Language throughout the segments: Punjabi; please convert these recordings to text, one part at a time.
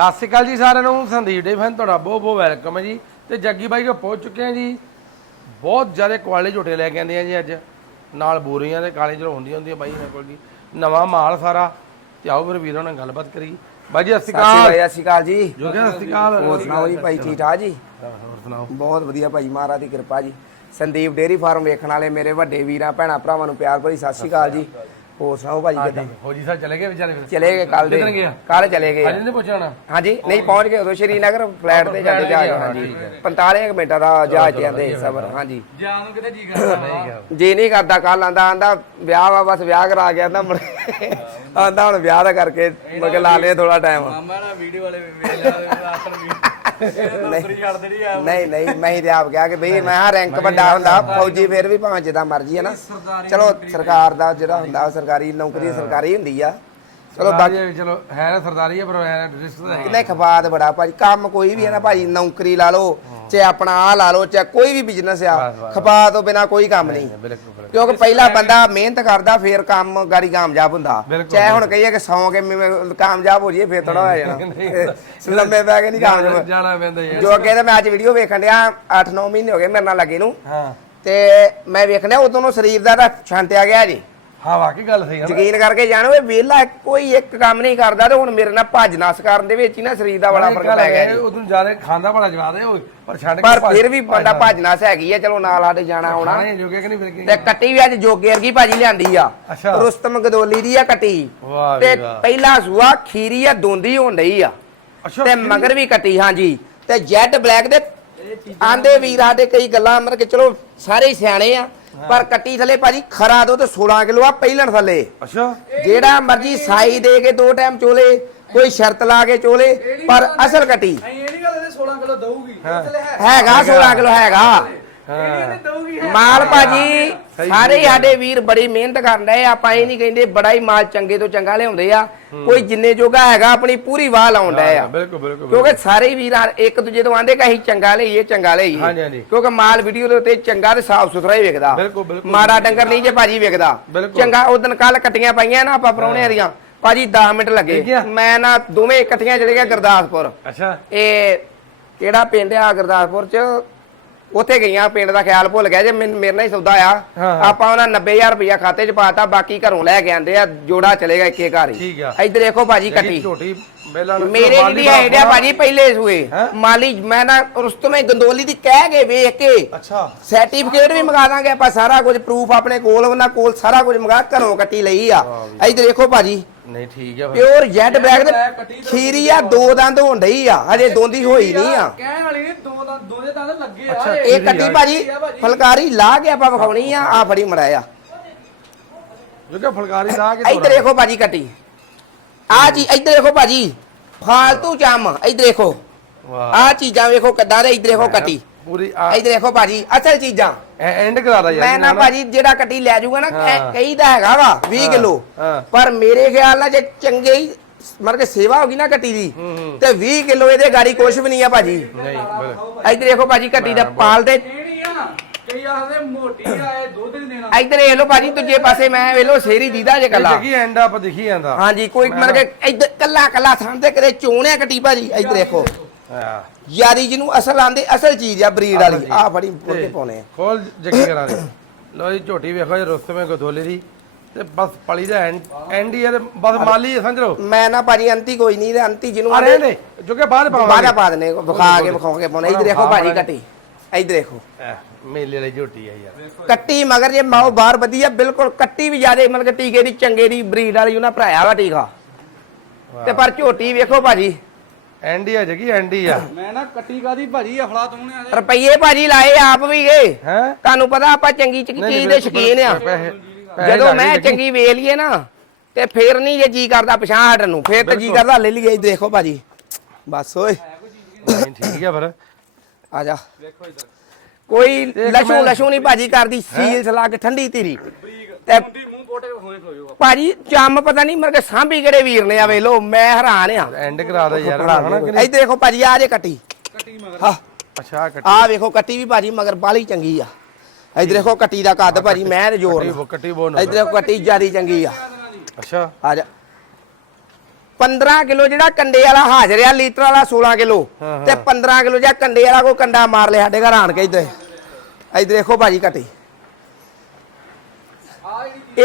ਸਤਿ ਸ਼੍ਰੀ ਅਕਾਲ ਜੀ ਸਾਰਿਆਂ ਨੂੰ। ਸੰਦੀਪ ਡੇ ਫੈਨ ਤੁਹਾਡਾ ਬਹੁਤ ਬਹੁਤ ਵੈਲਕਮ ਹੈ ਜੀ। ਤੇ ਜੱਗੀ ਬਾਈ ਕੋ ਪਹੁੰਚ ਚੁੱਕੇ ਹਾਂ ਜੀ ਬਹੁਤ ਜ਼ਿਆਦਾ ਕੁਆਲਿਟੀ ਝੋਟੇ ਲੈ ਕੇ ਆਂਦੇ ਆ ਜੀ ਅੱਜ। ਨਾਲ ਬੂਰੀਆਂ ਦੇ ਕਾਲੇ ਚਲੋ ਹੁੰਦੀਆਂ ਹੁੰਦੀਆਂ ਬਾਈ ਮੇਰੇ ਕੋਲ ਜੀ। ਨਵਾਂ ਮਾਲ ਸਾਰਾ। ਤੇ ਆਓ ਫਿਰ ਵੀਰਾਂ ਨਾਲ ਗੱਲਬਾਤ ਕਰੀ ਬਾਈ ਜੀ ਸਤਿ ਸ਼੍ਰੀ ਸਤਿ ਅਕਾਲ ਸ਼੍ਰੀ ਅਕਾਲ। ਸਤਿ ਸ਼੍ਰੀ ਅਕਾਲ ਜੀ। ਜੋ ਕਿ ਸਤਿ ਸ਼੍ਰੀ ਅਕਾਲ। ਹੋਰ ਸੁਣਾਓ ਜੀ ਭਾਈ ਠੀਕ ਠਾਕ ਜੀ? ਹੋਰ ਸੁਣਾਓ। ਬਹੁਤ ਵਧੀਆ ਭਾਈ ਮਹਾਰਾਜ ਦੀ ਕਿਰਪਾ ਜੀ। ਸੰਦੀਪ ਡੇਰੀ ਫਾਰਮ ਵੇਖਣ ਵਾਲੇ ਮੇਰੇ ਵੱਡੇ ਵੀਰਾਂ ਭੈਣਾਂ ਭਰਾਵਾਂ ਨੂੰ ਪਿਆਰ ਭਰੀ ਸਤਿ ਸ਼੍ਰੀ ਅਕਾਲ ਜੀ। ਹੋਰ ਸੁਣਾਓ ਭਾਈ ਕਿਦਾਂ? ਹੋ ਜੀ ਸਰ ਚਲੇ ਗਏ ਵਿਚਾਰੇ ਫਿਰ? ਚਲੇ ਗਏ ਕੱਲ ਦੇ। ਕਿੱਧਰ ਗਏ ਆ? ਕੱਲ ਚਲੇ ਗਏ ਅੱਜ ਨਹੀਂ ਪੁੱਛਣਾ ਹਾਂਜੀ ਨਹੀਂ ਪਹੁੰਚ ਗਏ ਉਦੋਂ ਸ਼੍ਰੀਨਗਰ ਫਲੈਟ ਤੇ ਜਾਂਦੇ ਜਹਾਜ਼ ਹਾਂਜੀ 45 ਕੁ ਮਿੰਟਾਂ ਦਾ ਜਹਾਜ਼ ਤੇ ਆਂਦੇ ਸਬਰ ਹਾਂਜੀ। ਜਾਨ ਨੂੰ ਕਿਤੇ ਜੀ ਕਰਦਾ। ਜੀ ਨਹੀਂ ਕਰਦਾ ਕੱਲ ਆਂਦਾ ਆਂਦਾ ਵਿਆਹ ਵਾ ਬਸ ਵਿਆਹ ਕਰਾ ਗਿਆ ਆਂਦਾ ਮੁੜ ਆਂਦਾ ਹੁਣ ਵਿਆਹ ਦਾ ਕਰਕੇ ਕੇ ਲਾ ਲਿਆ ਥੋੜਾ ਟਾਈਮ ਮਾਮਾ ਨਾ ਵੀਡੀਓ ਵਾਲੇ ਵੇਖ ਲਿਆ ਆਸਣ ਵੀ ਨੌਕਰੀ ਛੱਡ ਦੇਣੀ ਆ। ਨਹੀਂ ਨਹੀਂ ਮੈਂ ਹੀ ਤੇ ਆਪ ਕਿਹਾ ਕਿ ਬਈ ਮੈਂ ਹਾਂ ਰੈਂਕ ਵੱਡਾ ਹੁੰਦਾ ਫੌਜੀ ਫਿਰ ਵੀ ਭਾਵੇਂ ਜਿੱਦਾਂ ਮਰਜ਼ੀ ਹੈ ਨਾ। ਚਲੋ ਸਰਕਾਰ ਦਾ ਜਿਹੜਾ ਹੁੰਦਾ ਉਹ ਸਰਕਾਰੀ ਨੌਕਰੀ ਸਰਕਾਰੀ ਹੁੰਦੀ ਆ। ਚਲੋ ਬਾਕੀ ਚਲੋ ਹੈ ਨਾ ਸਰਦਾਰੀ ਹੈ ਪਰ ਹੈ ਰਿਸਕ ਤਾਂ ਹੈ ਕਿੰਨੇ ਖਪਾਤ ਬੜਾ ਭਾਜੀ ਕੰਮ ਕੋਈ ਵੀ ਹੈ ਨਾ ਭਾਜੀ ਨੌਕਰੀ ਲਾ ਲਓ। ਚਾਹੇ ਆਪਣਾ ਆ ਲਾ ਲਓ ਚਾਹੇ ਕੋਈ ਵੀ ਬਿਜ਼ਨਸ ਆ। ਖਪਾਤ ਤੋਂ ਬਿਨਾ ਕੋਈ ਕੰਮ ਨਹੀਂ ਬਿਲਕੁਲ ਕਿਉਂਕਿ ਪਹਿਲਾ ਬੰਦਾ ਮਿਹਨਤ ਕਰਦਾ ਫਿਰ ਕੰਮ ਗਾੜੀ ਕਾਮਯਾਬ ਹੁੰਦਾ। ਚਾਹੇ ਹੁਣ ਕਹੀਏ ਕਿ ਸੌਂ ਕੇ ਕਾਮਯਾਬ ਹੋ ਜਾਈਏ ਫਿਰ ਥੋੜਾ ਹੋ ਜਾਣਾ। ਲੰਮੇ ਪੈ ਕੇ ਨਹੀਂ ਕਾਮਯਾਬ। ਜਾਣਾ ਪੈਂਦਾ ਯਾਰ। ਜੋ ਅੱਗੇ ਤੇ ਮੈਂ ਅੱਜ ਵੀਡੀਓ ਵੇਖਣ ਡਿਆ 8-9 ਮਹੀਨੇ ਹੋ ਗਏ ਮੇਰੇ ਨਾਲ ਲੱਗੇ ਨੂੰ। ਹਾਂ। ਤੇ ਮੈਂ ਵੇਖਣਿਆ ਉਦੋਂ ਨੂੰ ਸਰੀਰ ਦਾ ਛਾਂਟਿਆ ਗਿਆ ਜੀ। ਹਾਂ ਵਾਕਈ ਗੱਲ ਸਹੀ ਹੈ ਨਾ? ਯਕੀਨ ਕਰਕੇ ਜਾਣੋ ਇਹ ਵਿਹਲਾ ਕੋਈ ਇੱਕ ਕੰਮ ਨਹੀਂ ਕਰਦਾ ਤੇ ਹੁਣ ਮੇਰੇ ਨਾਲ ਭੱਜ ਨਸ ਕਰਨ ਦੇ ਵਿੱਚ ਹੀ ਨਾ ਸਰੀਰ ਦਾ ਬੜਾ ਫ਼ਰਕ ਪੈ ਗਿਆ ਜੀ। ਉਦੋਂ ਜ਼ਿਆਦਾ ਖਾਂਦਾ ਬੜਾ ਜਵਾ ਦੇ ਪਰ ਛੱਡ ਕੇ ਪਰ ਫਿਰ ਵੀ ਬੰਦਾ ਭੱਜ ਨਸ ਹੈਗੀ ਆ ਚਲੋ ਨਾਲ ਸਾਡੇ ਜਾਣਾ ਆਉਣਾ। ਤੇ ਕੱਟੀ ਵੀ ਅੱਜ ਜੋਗੇ ਵਰਗੀ ਭਾਜੀ ਲਿਆਂਦੀ ਆ। ਰੁਸਤਮ ਗਦੋਲੀ ਦੀ ਆ ਕੱਟੀ। ਤੇ ਪਹਿਲਾ ਸੂਆ ਖੀਰੀ ਆ ਦੋਂਦੀ ਹੋਣ ਡਈ ਆ। ਤੇ ਮਗਰ ਵੀ ਕੱਟੀ ਹਾਂਜੀ। ਤੇ ਜੈਡ ਬਲੈਕ ਦੇ ਆਂਦੇ ਵੀਰ ਸਾਡੇ ਕਈ ਗੱਲਾਂ ਮਰ ਕੇ ਚਲੋ ਸਾਰੇ ਸਿਆਣੇ ਆ। ਪਰ ਕੱਟੀ ਥੱਲੇ ਭਾਜੀ ਖਰਾ ਦੋ ਤੇ 16 ਕਿਲੋ ਆ ਪਹਿਲਣ ਥੱਲੇ। ਅੱਛਾ। ਜਿਹੜਾ ਮਰਜ਼ੀ ਸਾਈ ਦੇ ਕੇ ਦੋ ਟਾਈਮ ਚੋਲੇ ਕੋਈ ਸ਼ਰਤ ਲਾ ਕੇ ਚੋਲੇ ਪਰ ਅਸਲ ਕੱਟੀ। ਐ ਇਹ ਨਹੀਂ ਗੱਲ ਇਹਦੇ 16 ਕਿਲੋ ਦਊਗੀ। ਹੈਗਾ 16 ਕਿਲੋ ਹੈਗਾ। ਮਾਲ ਭਾਜੀ ਸਾਰੇ ਸਾਡੇ ਵੀਰ ਬੜੀ ਮਿਹਨਤ ਡਏ ਆ। ਆਪਾਂ ਇਹ ਨਹੀਂ ਕਹਿੰਦੇ ਬੜਾ ਹੀ ਮਾਲ ਚੰਗੇ ਤੋਂ ਚੰਗਾ ਲਿਆਉਂਦੇ ਆ। ਕੋਈ ਜਿੰਨੇ ਜੋਗਾ ਹੈਗਾ ਆਪਣੀ ਪੂਰੀ ਵਾਹ ਡਏ ਆ। ਬਿਲਕੁਲ ਬਿਲਕੁਲ ਕਿਉਂਕਿ ਸਾਰੇ ਵੀਰ ਇੱਕ ਦੂਜੇ ਤੋਂ ਆਂਦੇ ਕਿ ਅਸੀਂ ਚੰਗਾ ਲਈਏ ਚੰਗਾ ਲਈਏ। ਹਾਂਜੀ। ਕਿਉਂਕਿ ਮਾਲ ਵੀਡੀਓ ਦੇ ਉੱਤੇ ਚੰਗਾ ਤੇ ਸਾਫ਼ ਸੁਥਰਾ ਹੀ ਵਿਕਦਾ। ਬਿਲਕੁਲ, ਬਿਲਕੁਲ। ਮਾੜਾ ਡੰਗਰ ਨਹੀਂ ਜੇ ਭਾਜੀ ਵਿਕਦਾ। ਚੰਗਾ ਉਦੋਂ ਕੱਲ ਕੱਟੀਆਂ ਪਾਈਆਂ ਨਾ ਆਪਾਂ ਪਰੌਣੇ ਦੀਆਂ। ਭਾਜੀ 10 ਮਿੰਟ ਲੱਗੇ? ਮੈਂ ਨਾ ਦੋਵੇਂ ਇਕੱਠੀਆਂ ਚਲੇ ਗਿਆ ਗੁਰਦਾਸਪੁਰ। ਅੱਛਾ। ਇਹ ਕਿਹੜਾ ਪਿੰਡ ਆ ਗੁਰਦਾਸਪੁਰ ਚ? ਉੱਥੇ ਗਈਆਂ ਪਿੰਡ ਦਾ ਖਿਆਲ ਭੁੱਲ ਗਿਆ ਜੇ ਮੈਨ- ਮੇਰੇ ਨਾਲ ਹੀ ਸੌਦਾ ਆ। ਹਾਂ। ਆਪਾਂ ਉਹਨਾਂ 90000 ਰੁਪਇਆ ਖਾਤੇ ਚ ਪਾਤਾ ਬਾਕੀ ਘਰੋਂ ਲੈ ਕੇ ਆਂਦੇ ਆ ਜੋੜਾ ਚਲੇਗਾ ਇੱਕੇ ਘਰ ਠੀਕ ਹੀ ਆ। ਇੱਧਰ ਦੇਖੋ ਭਾਜੀ ਜਿਹੜੀ ਕੱਟੀ। ਝੋਟੀ ਮੇਰੇ ਲਈ ਆਈਡੀਆ ਭਾਜੀ ਪਹਿਲੇ ਸੂਏ। ਹੈਂ? ਮਾਲੀ ਮੈਂ ਨਾ ਰੁਸਤਮੇ ਗੰਦੋਲੀ ਦੀ ਕਹਿ ਕੇ ਵੇਖ ਕੇ ਅੱਛਾ। ਸਰਟੀਫਿਕੇਟ ਵੀ ਮੰਗਾ ਦਾਂਗੇ ਆਪਾਂ ਸਾਰਾ ਕੁਝ ਪ੍ਰੂਫ ਆਪਣੇ ਕੋਲ ਉਹਨਾਂ ਕੋਲ ਸਾਰਾ ਕੁਝ ਮੰਗਾ ਘਰੋਂ ਕੱਟੀ ਲਈ ਆ। ਇੱਧਰ ਦੇਖੋ ਭਾਜੀ ਨਹੀਂ ਠੀਕ ਆ ਫਿਰ। ਪਿਓਰ ਜੈਡ ਬਲੈਕ ਦੇ ਖੀਰੀ ਆ ਦੋ ਦੰਦ ਹੋਣ ਡਈ ਆ ਹਜੇ ਦੋਂਦੀ ਹੋਈ ਨਹੀਂ ਆ। ਕਹਿਣ ਵਾਲੀ ਨਹੀਂ ਦੋ ਦਾ ਦੋ ਦੇ ਦੰਦ ਲੱਗੇ ਆ ਅੱਛਾ, ਇਹ ਕੱਟੀ ਭਾਜੀ ਫਲਕਾਰੀ ਲਾ ਕੇ ਆਪਾਂ ਵਿਖਾਉਣੀ ਆ ਆ ਫੜੀ ਮੜਾਇਆ ਜੋ ਕਿ ਫੁਲਕਾਰੀ ਲਾ ਕੇ ਇੱਧਰ ਦੇਖੋ ਭਾਜੀ ਕੱਟੀ। ਆ ਜੀ ਇੱਧਰ ਦੇਖੋ ਭਾਜੀ ਫਾਲਤੂ ਚੰਮ ਇੱਧਰ ਦੇਖੋ। ਵਾਹ। ਆ ਚੀਜ਼ਾਂ ਵੇਖੋ ਕਿੱਦਾਂ ਦੇ ਇੱਧਰ ਦੇਖੋ ਕੱਟੀ। ਪੂਰੀ ਆ ਇੱਧਰ ਦੇਖੋ ਭਾਜੀ ਅਸਲ ਚੀਜ਼ਾਂ। ਐਂਡ ਕਰਾ ਦਾ ਯਾਰ ਮੈਂ ਨਾ ਭਾਜੀ ਜਿਹੜਾ ਕੱਟੀ ਲੈ ਜਾਊਗਾ ਨਾ ਹਾਂ। ਕਈ- ਦਾ ਹੈਗਾ ਵਾ 20 ਹਾਂ, ਕਿਲੋ। ਹਾਂ। ਪਰ ਮੇਰੇ ਖਿਆਲ ਨਾਲ ਜੇ ਚੰਗੇ ਹੀ ਮਰ ਕੇ ਸੇਵਾ ਹੋਗੀ ਨਾ ਕੱਟੀ ਦੀ ਹੂੰ, ਹੂੰ। ਤੇ 20 ਕਿਲੋ ਇਹਦੇ ਗਾੜੀ ਕੁਛ ਵੀ ਨਹੀਂ ਆ ਭਾਜੀ। ਨਹੀਂ ਇੱਧਰ ਦੇਖੋ ਭਾਜੀ ਕੱਟੀ ਦਾ ਪਾਲ ਦੇ ਕਈ ਆਖਦੇ ਮੋਟੀ ਇਹ ਦੁੱਧ ਨਹੀਂ ਦੇਣਾ। ਇੱਧਰ ਇਹ ਲੋ ਭਾਜੀ ਦੂਜੇ ਪਾਸੇ ਮੈਂ ਵੇਲੋ ਸ਼ੇਰੀ ਦੀਦਾ ਜੇ ਕੱਲਾ। ਜਗੀ ਐਂਡ ਆਪ ਦਿਖੀ ਜਾਂਦਾ। ਹਾਂਜੀ ਕੋਈ ਮਰ ਕੇ ਇੱਧਰ ਕੱਲਾ ਕੱਲਾ ਥਾਂ ਤੇ ਕਰੇ ਚੋਣਿਆ ਕੱਟੀ ਭਾਜੀ ਇੱਧਰ ਦੇਖੋ। ਹਾਂ ਯਾਰੀ ਜਿਹਨੂੰ ਅਸਲ ਆਂਦੇ ਅਸਲ ਚੀਜ਼ ਆ ਬਰੀਡ ਵਾਲੀ। ਆ ਫੜੀ ਪੁੱਤੇ ਪਾਉਣੇ ਆ। ਖੋਲ ਜੱਗੀ ਕਰਾ ਦੇ ਲੋ ਜੀ ਝੋਟੀ ਵੇਖੋ ਜੀ ਰੁਸਤਮੇ ਗਦੋਲੇ ਦੀ। ਤੇ ਬਸ ਪਲੀ ਦਾ ਐਂਡ ਤੇ ਬਸ ਮਾਲੀ ਸਮਝ। ਲਓ ਮੈਂ ਨਾ ਭਾਜੀ ਅੰਤੀ ਕੋਈ ਨਹੀਂ ਤੇ ਅੰਤੀ ਜਿਹਨੂੰ ਆ ਰਹੇ ਨੇ ਜੋ ਕਿ ਬਾਅਦ ਬਾਹਰ ਪਾ ਦਨੇ ਵਿਖਾ ਕੇ ਵਿਖਾ ਕੇ ਪਾਉਣੇ। ਇੱਧਰ ਦੇਖੋ ਭਾਜੀ ਕੱਟੀ। ਇੱਧਰ ਦੇਖੋ। ਮੇਲੇ ਵਾਲੀ ਝੋਟੀ ਆ ਯਾਰ। ਕੱਟੀ ਮਗਰ ਜੇ ਮਾਓ ਬਾਹਰ ਵਧੀਆ ਬਿਲਕੁਲ ਕੱਟੀ ਵੀ ਜਿਆਦੇ ਮਤਲਬ ਟੀਕੇ ਦੀ ਚੰਗੇ ਦੀ ਬਰੀਡ ਵਾਲੀ ਉਹਨਾਂ ਭਰਾਇਆ ਵਾ ਟੀਕਾ। ਤੇ ਪਰ ਝੋਟੀ ਵੇਖੋ ਭਾਜੀ। ਐਂਡ ਆ ਜਗੀ ਐਂਡ ਆ। ਮੈਂ ਨਾ ਕੱਟੀ ਕਾਦੀ ਭਾਜੀ ਅਫਲਾ ਤੂੰ ਨੇ ਆ ਰੁਪਈਏ ਭਾਜੀ ਲਾਏ ਆਪ ਵੀ ਗਏ। ਹੈ? ਤੁਹਾਨੂੰ ਪਤਾ ਆਪਾਂ ਚੰਗੀ ਚੀਜ਼ ਦੇ ਸ਼ਕੀਨ ਆ। ਜਦੋਂ ਮੈਂ ਚੰਗੀ ਵੇਖ ਲਈਏ ਨਾ ਤੇ ਫੇਰ ਨਹੀਂ ਜੇ ਜੀ ਕਰਦਾ ਪਛਾਣ ਹਟਣ ਨੂੰ ਫੇਰ ਤੇ ਜੀ। ਕਰਦਾ ਲੈ ਲਈਏ ਦੇਖੋ ਭਾਜੀ। ਬਸ ਓਏ। ਠੀਕ ਆ ਫਿਰ। ਆ ਜਾ। ਕੋਈ ਲਸ਼ੂ ਲਸ਼ੂ ਨਹੀਂ ਭਾਜੀ ਕਰਦੀ ਸੀਲ ਸਲਾ ਕੇ ਠੰਡੀ ਤੇਰੀ ਤੇ ਹੋਏ ਭਾਜੀ ਚੰਮ ਪਤਾ ਨਹੀਂ ਮਰ ਕੇ ਸਾਂਭੀ ਕਿਹੜੇ ਵੀਰ ਨੇ ਆ ਵੇਖ ਲੋ ਮੈਂ ਹੈਰਾਨ ਆ। ਐਂਡ ਕਰਾ ਦਾ ਯਾਰ ਹਨਾ ਕਿ ਨਹੀਂ? ਇੱਧਰ ਦੇਖੋ ਭਾਜੀ ਆ ਜੇ ਕੱਟੀ। ਕੱਟੀ ਮਗਰ। ਹਾਂ। ਅੱਛਾ ਕੱਟੀ। ਆ ਵੇਖੋ ਕੱਟੀ ਵੀ ਭਾਜੀ ਮਗਰ ਬਾਲੀ ਚੰਗੀ ਆ। ਇੱਧਰ ਦੇਖੋ ਕੱਟੀ ਦਾ ਕੱਦ ਭਾਜੀ ਮੈਂ ਤੇ ਜ਼ੋਰ ਨਾਲ। ਕੱਟੀ ਕੱਟੀ ਬੋਨ ਇੱਧਰ ਦੇਖੋ ਕੱਟੀ ਜਿਆਦੀ ਚੰਗੀ ਆ। ਅੱਛਾ। ਆ ਜਾ। 15 ਕਿਲੋ ਜਿਹੜਾ ਕੰਡੇ ਵਾਲਾ ਹਾਜ਼ਰ ਆ ਲੀਟਰ ਵਾਲਾ 16 ਕਿਲੋ ਹਾਂ, ਹਾਂ। ਤੇ 15 ਕਿਲੋ ਜਾਂ ਕੰਡੇ ਵਾਲਾ ਕੋ ਕੰਡਾ ਮਾਰ ਲਿਆ ਸਾਡੇ ਘਰ ਆਣ ਕੇ ਇੱਧਰ। ਇੱਧਰ ਦੇਖੋ ਭਾਜੀ ਕੱਟੀ।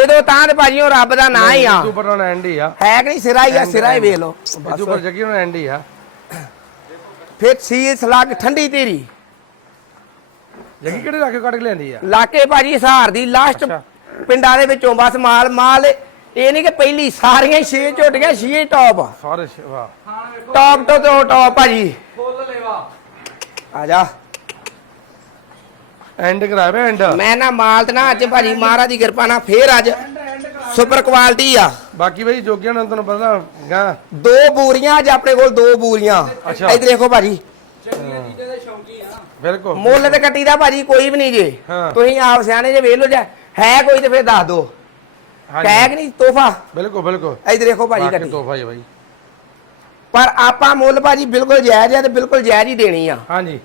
ਇਹਦੋਂ ਤਾਂ ਤੇ ਭਾਜੀ ਉਹ ਰੱਬ ਦਾ ਨਾਂ ਹੀ ਆ। ਬਿੱਜੂ ਪਰ ਐਂਡ ਹੀ ਆ। ਹੈ ਕਿ ਨਹੀਂ? ਸਿਰਾ ਹੀ ਆ ਸਿਰਾ ਹੀ ਵੇਖ ਲਓ। ਬਿੱਜੂ ਪਰ ਜੱਗੀ ਹੁਣ ਐਂਡ ਹੀ ਆ। ਫਿਰ ਸੀਲ ਸਲਾਗ ਠੰਡੀ ਤੇਰੀ। ਜੱਗੀ ਕਿਹੜੇ ਰੱਖ ਕੇ ਕੱਢ ਕੇ ਲਿਆਂਦੀ ਆ? ਲਾਕੇ ਭਾਜੀ ਹਿਸਾਰ ਦੀ ਲਾਸਟ। ਪਿੰਡਾਂ ਦੇ ਵਿੱਚੋਂ ਬਸ ਮਾਲ ਮਾਲ। ਇਹ ਨਹੀਂ ਕਿ ਪਹਿਲੀ ਸਾਰੀਆਂ 6 ਝੋਟੀਆਂ 6 ਟੌਪ ਸਾਰੇ ਵਾਹ। ਟੌਪ ਤੋਂ ਤੋਂ ਟੌਪ ਭਾਜੀ ਫੁੱਲ ਲੈਵਾ। ਆ ਜਾ। ਐਂਡ ਕਰਾਇਆ ਵੇ ਐਂਡ ਮੈਂ ਨਾ ਮਾਲ ਤੇ ਨਾ ਅੱਜ ਭਾਜੀ ਮਹਾਰਾਜ ਦੀ ਕਿਰਪਾ ਨਾਲ ਫੇਰ ਅੱਜ ਸੁਪਰ ਕੁਆਲਿਟੀ ਆ। ਬਾਕੀ ਬਈ ਜੋਗੀਆਂ ਨੂੰ ਤੁਹਾਨੂੰ ਪਤਾ ਗਾ। ਦੋ ਬੂਰੀਆਂ ਅੱਜ ਆਪਣੇ ਕੋਲ ਦੋ ਬੂਰੀਆਂ। ਅੱਛਾ। ਇੱਧਰ ਦੇਖੋ ਭਾਜੀ। ਦੇ ਬਿਲਕੁਲ। ਮੁੱਲ ਤੇ ਕੱਟੀ ਦਾ ਭਾਜੀ ਕੋਈ ਵੀ ਨਹੀਂ ਜੇ। ਹਾਂ। ਤੁਸੀਂ ਆਪ ਸਿਆਣੇ ਜੇ ਵੇਖ ਲਓ ਜੇ ਹੈ ਕੋਈ ਤੇ ਫੇਰ ਦੱਸ ਦਿਓ। ਹਾਂਜੀ। ਕਹਿ ਕਿ ਨਹੀਂ? ਤੋਹਫਾ? ਬਿਲਕੁਲ ਬਿਲਕੁਲ। ਇੱਧਰ ਦੇਖੋ ਭਾਜੀ ਕੱਟੀ। ਤੋਹਫਾ ਹੀ ਆ ਬਾਈ। ਪਰ ਆਪਾਂ ਮੁੱਲ ਭਾਜੀ ਬਿਲਕੁਲ ਜਾਇਜ਼ ਆ ਤੇ ਬਿਲਕੁਲ ਜਾਇਜ਼ ਹੀ ਦੇਣੀ ਆ। ਹਾਂਜੀ।